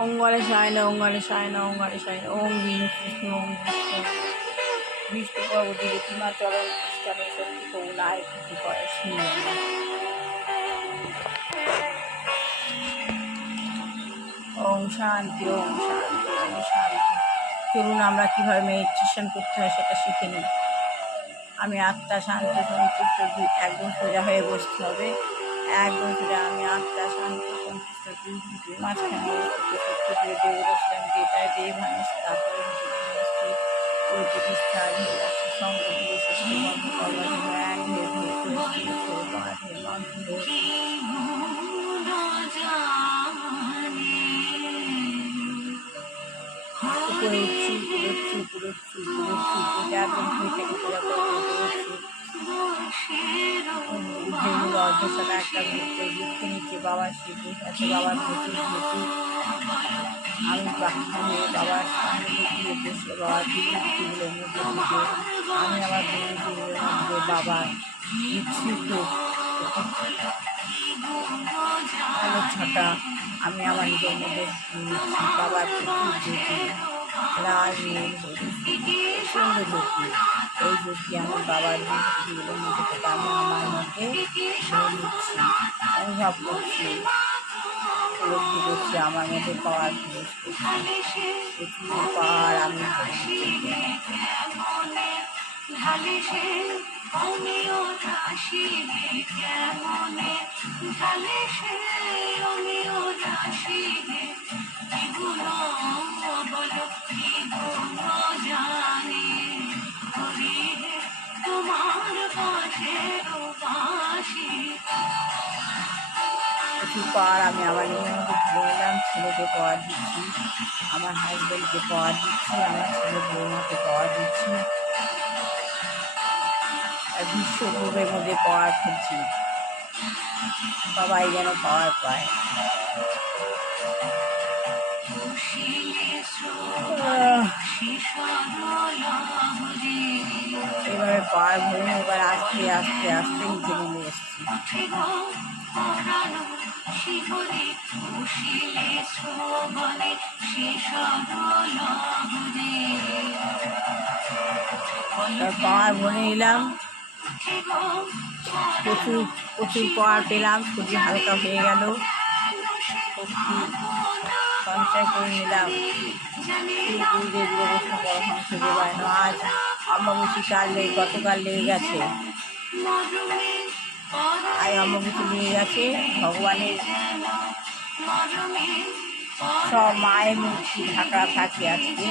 ওম গণেশায় নমঃ, ওম গণেশায় নমঃ, ওম গণেশায় নমঃ। ওম বিষ্ণু বিষ্ণু ওম বিষ্ণু বিষ্ণু ভগবতী রীতিমাচরণ কৃষ্ণে শক্তি কৌলায় কৃতি করে শিব। ওম শান্তি ওম শান্তি ওম শান্তি। চলুন আমরা কীভাবে মেডিটেশন করতে হয় সেটা শিখে নিই। আমি আত্মা শান্ত সন্তুষ্ট একদম সোজা হয়ে বসতে হবে। একদম সোজা আমি আত্মা শান্ত সন্তুষ্ট দুই মাঝখানে অবস্থিত সত্য দিয়ে দেব বসলাম যেটায় দেব মানুষ তারপরে ওই প্রতিষ্ঠান হয়ে যাচ্ছে সঙ্গ দিয়ে সত্য কর্ম করবার জন্য এক উপরে উঠছি উঠছি উপরে উঠছি উপরে উঠছি উপরে একদম শরীরটাকে সোজা করে উপরে উঠছি। যেগুলো অর্ধশালা একটা ঘুরতে ঘুরতে নিচ্ছে বাবার শিব আছে বাবার প্রচুর প্রচুর আমি বাক্য হয়ে বাবার সামনে গিয়ে বসে বাবার বিভূতিগুলোর মধ্যে দিয়ে আমি আমার বিভূতিগুলোর মধ্যে বাবার বিচ্ছিন্ন আলো ছটা আমি আমার নিজের মধ্যে নিচ্ছি বাবার প্রচুর জ্যোতি লাল নীল প্রচণ্ড জ্যোতি এই জ্যোতি আমার বাবার বিভূতিগুলোর মধ্যে থেকে আমি আমার মধ্যে নিয়ে নিচ্ছি অনুভব করছি উপলব্ধি করছি আমার মধ্যে পাওয়ার প্রবেশ করছি প্রচুর পাওয়ার আমি প্রচুর পাওয়ার আমি আমার নিজের মধ্যে ঘুরে এলাম। ছেলেকে পাওয়ার দিচ্ছি, আমার হাজব্যান্ডকে পাওয়ার দিচ্ছি, আমার ছেলে বৌমাকে পাওয়ার দিচ্ছি, আর বিশ্বগ্রহের মধ্যে পাওয়ার খুঁজছি সবাই যেন পাওয়ার পায়। এবারে পাওয়ার ভরে এবার আস্তে আস্তে আস্তে নিচে নেমে এসছি। পাওয়ার ভরে নিলাম, প্রচুর প্রচুর পাওয়ার পেলাম, শরীর হালকা হয়ে গেল, শক্তি সঞ্চয় করে নিলাম। গুরুদেব বৈষ্ণব পরমহংস দেবায়ন আজ অমাবস্যা গতকাল লেগে গেছে, আজ অমাবস্যা লেগে গেছে। ভগবানের সব মায়ের মূর্তি ঢাকা থাকে আজকে।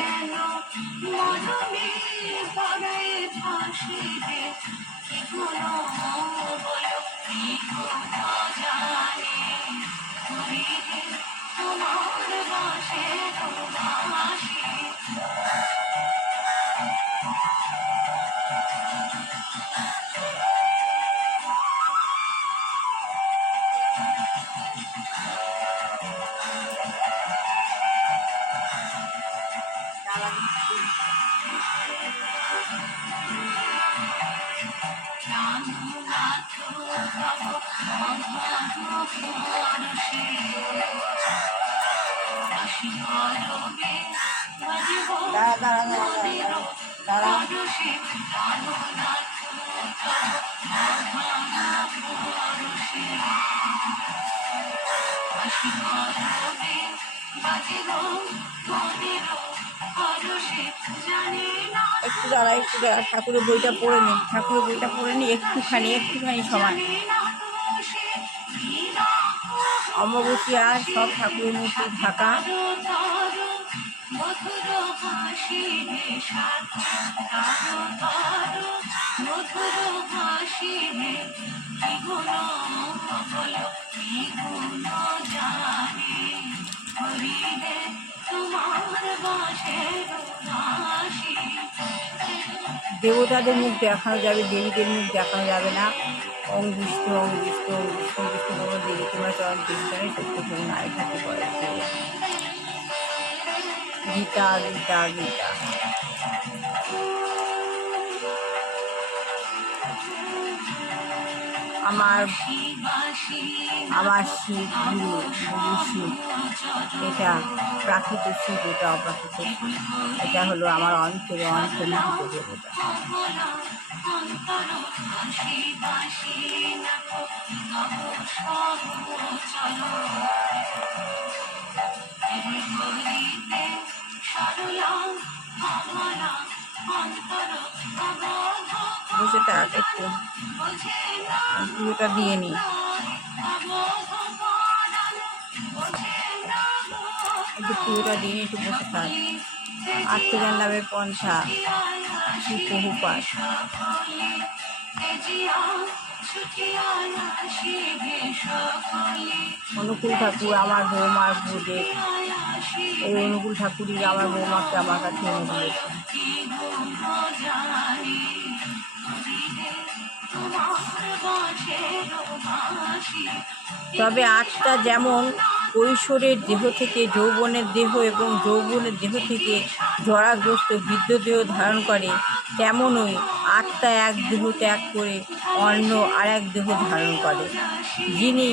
দাঁড়া একটু দাঁড়া ঠাকুরের বইটা পড়ে নি, ঠাকুরের বইটা পড়ে নি একটুখানি সময়। অমাবস্যা আর সব ঠাকুরের মূর্তি ঢাকা। দেবতাদের মুখ দেখানো যাবে, দেবীদের মুখ দেখানো যাবে না। ওম বিষ্ণু ওম বিষ্ণু ওম বিষ্ণু বিষ্ণু কোনো দেবী তোমরা চরণ কৃষ্ণে সত্য করে নারী থাকতে পারে। গীতা গীতা গীতা আমার আমার শিব গুরু শিব, এটা প্রাকৃত শিব, এটা অপ্রাকৃত শিব, এটা হলো আমার অন্তরে অন্তর্নিহিত দেবতা। বসে থাক একটু, পুজোটা দিয়ে নি। একটু পুজোটা দিয়ে একটু বসে থাক। আত্মজ্ঞান লাভের পন্থা শ্রী প্রভুপাদ। অনুকূল ঠাকুর আমার বৌমার গুরুদেব, এই অনুকূল ঠাকুরই আমার বৌমাকে আমার কাছে এনে দিয়েছে। তবে আত্মা যেমন কৈশোরের দেহ থেকে যৌবনের দেহ এবং যৌবনের দেহ থেকে জরাগ্রস্ত বৃদ্ধ দেহ ধারণ করে, তেমনই আত্মা এক দেহ ত্যাগ করে অন্য আর এক দেহ ধারণ করে। যিনি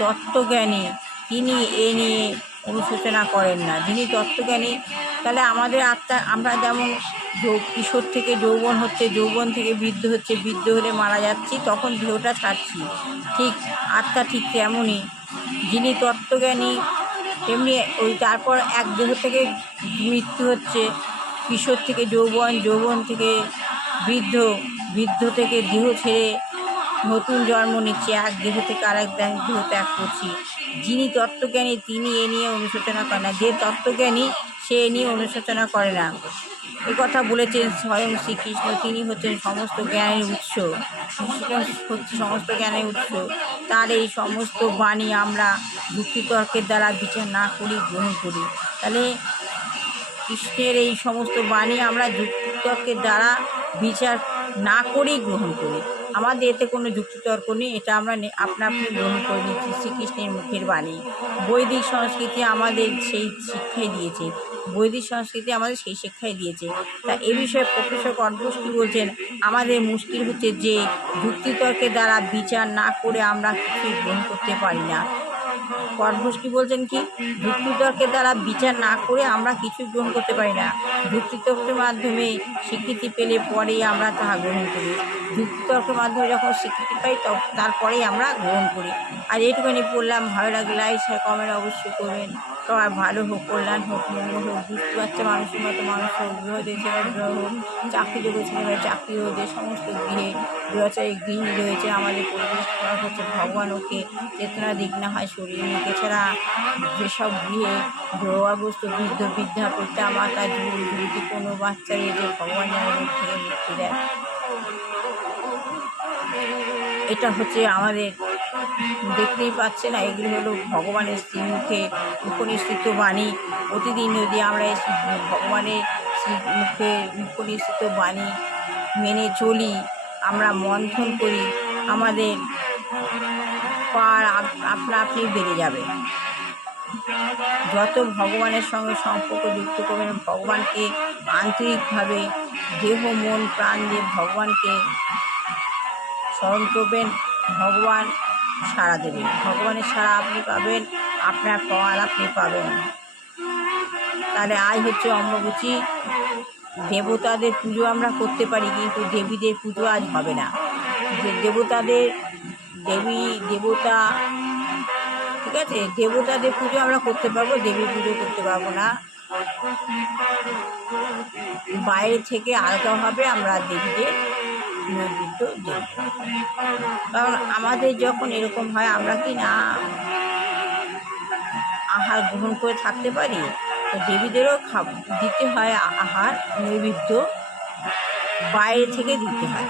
তত্ত্বজ্ঞানী তিনি এ নিয়ে অনুশোচনা করেন না। যিনি তত্ত্বজ্ঞানী, তাহলে আমাদের আত্মা, আমরা যেমন কিশোর থেকে যৌবন হচ্ছে, যৌবন থেকে বৃদ্ধ হচ্ছে, বৃদ্ধ হলে মারা যাচ্ছি, তখন দেহটা ছাড়ছি, ঠিক আত্মা ঠিক তেমনই। যিনি তত্ত্বজ্ঞানী তেমনি ওই তারপর এক দেহ থেকে মৃত্যু হচ্ছে, কিশোর থেকে যৌবন, যৌবন থেকে বৃদ্ধ, বৃদ্ধ থেকে দেহ ছেড়ে নতুন জন্ম নিচ্ছে, এক দেহ থেকে আরেক দেহ ত্যাগ করছি। যিনি তত্ত্বজ্ঞানী তিনি এ নিয়ে অনুশোচনা করে না। যে তত্ত্বজ্ঞানী সে এ নিয়ে অনুশোচনা করে না। এ কথা বলেছেন স্বয়ং শ্রীকৃষ্ণ। তিনি হচ্ছেন সমস্ত জ্ঞানের উৎস, কৃষ্ণ হচ্ছে সমস্ত জ্ঞানের উৎস। তার এই সমস্ত বাণী আমরা যুক্তিতর্কের দ্বারা বিচার না করি গ্রহণ করি। তাহলে কৃষ্ণের এই সমস্ত বাণী আমরা যুক্তিতর্কের দ্বারা বিচার না করেই গ্রহণ করি। আমাদের এতে কোনো যুক্তিতর্ক নেই, এটা আমরা আপনা আপনি গ্রহণ করে নিচ্ছি শ্রীকৃষ্ণের মুখের বাণী। বৈদিক সংস্কৃতি আমাদের সেই শিক্ষাই দিয়েছে, বৈদিক সংস্কৃতি আমাদের সেই শিক্ষাই দিয়েছে। তা এ বিষয়ে প্রফেসর কনফুস কী বলছেন, আমাদের মুশকিল হচ্ছে যে যুক্তিতর্কের দ্বারা বিচার না করে আমরা কিছুই গ্রহণ করতে পারি না। কনফুস কী বলছেন, কি যুক্তিতর্কের দ্বারা বিচার না করে আমরা কিছুই গ্রহণ করতে পারি না। যুক্তিতর্কের মাধ্যমে স্বীকৃতি পেলে পরেই আমরা তাহা গ্রহণ করি। যুক্তিতর্কের মাধ্যমে যখন স্বীকৃতি পাই তারপরেই আমরা গ্রহণ করি। আর এইটুখানি বললাম, ভালো লাগলে লাইক শেয়ার কমেন্ট অবশ্যই করবেন। সবার ভালো হোক, কল্যাণ হোক, মঙ্গল হোক, বুঝতে পারছে মানুষের মতো মানুষ হোক, গৃহদের ছেলে বিবাহ হোক, চাকরিযোগ্য ছেলেমেয়েরা চাকরি হোক, যে সমস্ত গৃহে গৃহচারী গৃহিণী রয়েছে আমাদের পরিবেশ করা হচ্ছে, ভগবান ওকে চেতনা দিক না হয় সরিয়ে নিক। এছাড়া যেসব গৃহে রোগাগ্রস্ত বৃদ্ধ বৃদ্ধা পিতা মাতা যদি কোনো বাচ্চা রয়েছে, ভগবান যেন রোগ থেকে মুক্তি দেয়। এটা হচ্ছে আমাদের, দেখতেই পাচ্ছে না, এগুলো হলো ভগবানের শ্রীমুখে উপনিষিদ্ধ বাণী। প্রতিদিন যদি আমরা ভগবানের মুখে উপনিষিদ্ধ বাণী মেনে চলি, আমরা মন্থন করি, আমাদের পার আপনা আপনি বেড়ে যাবে। যত ভগবানের সঙ্গে সম্পর্ক যুক্ত করবেন, ভগবানকে আন্তরিকভাবে দেহ মন প্রাণ দিয়ে ভগবানকে স্মরণ করবেন, ভগবান সাড়া দেবেন। ভগবানের সাড়া আপনি পাবেন, আপনার ফল আপনি পাবেন। তাহলে আজ হচ্ছে অম্বুবাচী, দেবতাদের পুজো আমরা করতে পারি, কিন্তু দেবীদের পুজো আজ হবে না। যে দেবতাদের দেবতা, ঠিক আছে, দেবতাদের পুজো আমরা করতে পারবো, দেবীর পুজো করতে পারবো না। বাইরে থেকে আলাদাভাবে আমরা দেবীদের নৈবেদ্য দেব। কারণ আমাদের যখন এরকম হয়, আমরা কি না আহার গ্রহণ করে থাকতে পারি? তো দেবীদেরও দিতে হয় আহার নৈবেদ্য, বাইরে থেকে দিতে হয়,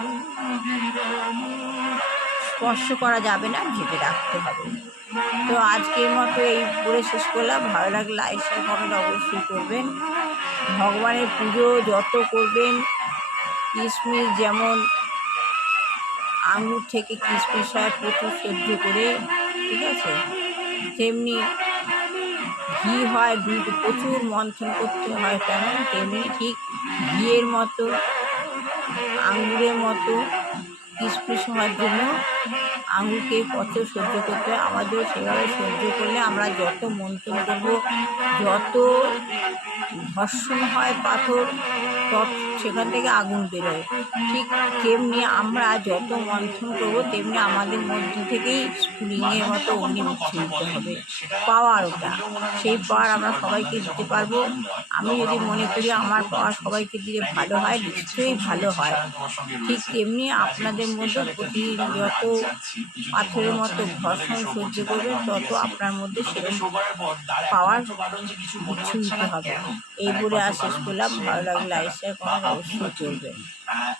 স্পর্শ করা যাবে না, ঢেকে রাখতে হবে। তো আজকের মতো এই বলে শেষ করলাম। ভালো লাগলে লাইক শেয়ার কমেন্ট অবশ্যই করবেন। ভগবানের পুজো যত করবেন, কিশমিশ যেমন আঙুর থেকে কিশমিশ হয় প্রচুর সহ্য করে, ঠিক আছে, তেমনি ঘি হয়, প্রচুর মন্থন করতে হয়, তেমনি ঠিক ঘিয়ের মতো আঙুরের মতো কিশমিশ হওয়ার জন্য আঙুরকে কত সহ্য করতে হয়, আমাদেরও সেভাবে সহ্য করলে আমরা যত মন্থন করবো, যত ঘর্ষণ হয় পাথর, তত সেখান থেকে আগুন বেরোয়। ঠিক তেমনি আমরা যত মন্থন করবো তেমনি আমাদের মধ্য থেকেই স্ফুলিঙ্গের মতো অগ্নি বিচ্ছুরিত হবে। পাওয়ার ওটা, সেই পাওয়ার আমরা সবাইকে দিতে পারবো। আমি যদি মনে করি আমার পাওয়ার সবাইকে দিলে ভালো হয়, নিশ্চয়ই ভালো হয়। ঠিক তেমনি আপনাদের মধ্যে প্রতিদিন যত পাথরের মতো ঘর্ষণ সহ্য করবেন, তত আপনার মধ্যে সেরকম পাওয়ার বিচ্ছুরিত হবে। এই বলে আর শেষ করলাম। ভালো লাগলে লাইক শেয়ার কমেন্ট অবশ্যই করবেন।